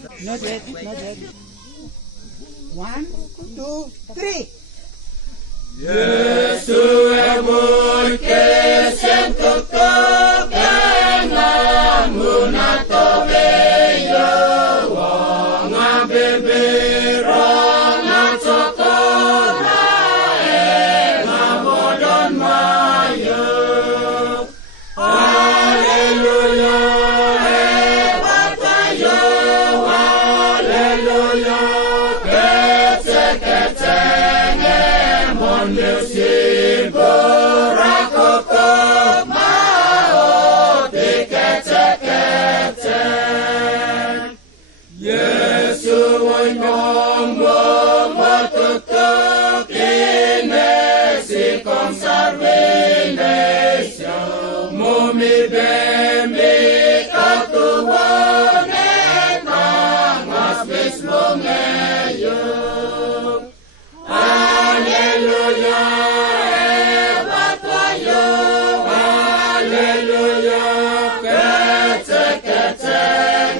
Not ready, not ready. 1, 2, 3. Yesus emul kesem tutup namun atau beyo wong abebirong acotora ngabodon mayo. Haleluya, hebat ayo, haleluya, kece-kece Music berakokok mau dikece-kece. Yesus ngomong betutuk ini si konsar Indonesia mumi bemi katuan etang asbis mengeyuk. Haleluya, hebat ayo, haleluya, kece-kece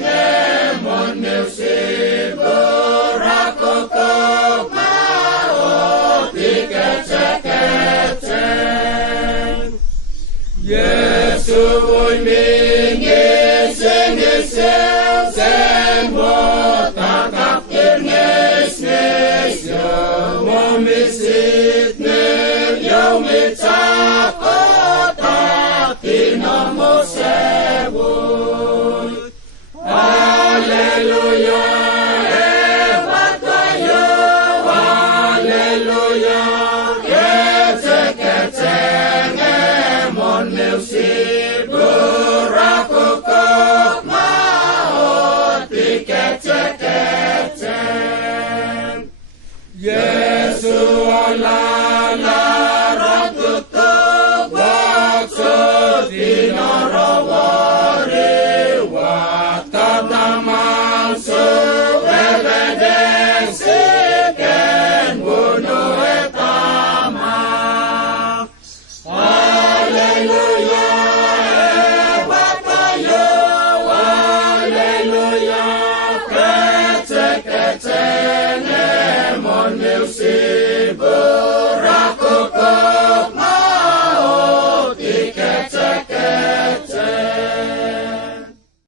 ngemon music berakokok mau dikece-kece. Yesus minggir sing-sing sembot takap irnis-nis Misit nir yaum cakota tinamo sebut. Haleluya, hebat ayo, haleluya, kece-kece ngemon music berakokok mau dikece-kece. Yesus la tutup waktu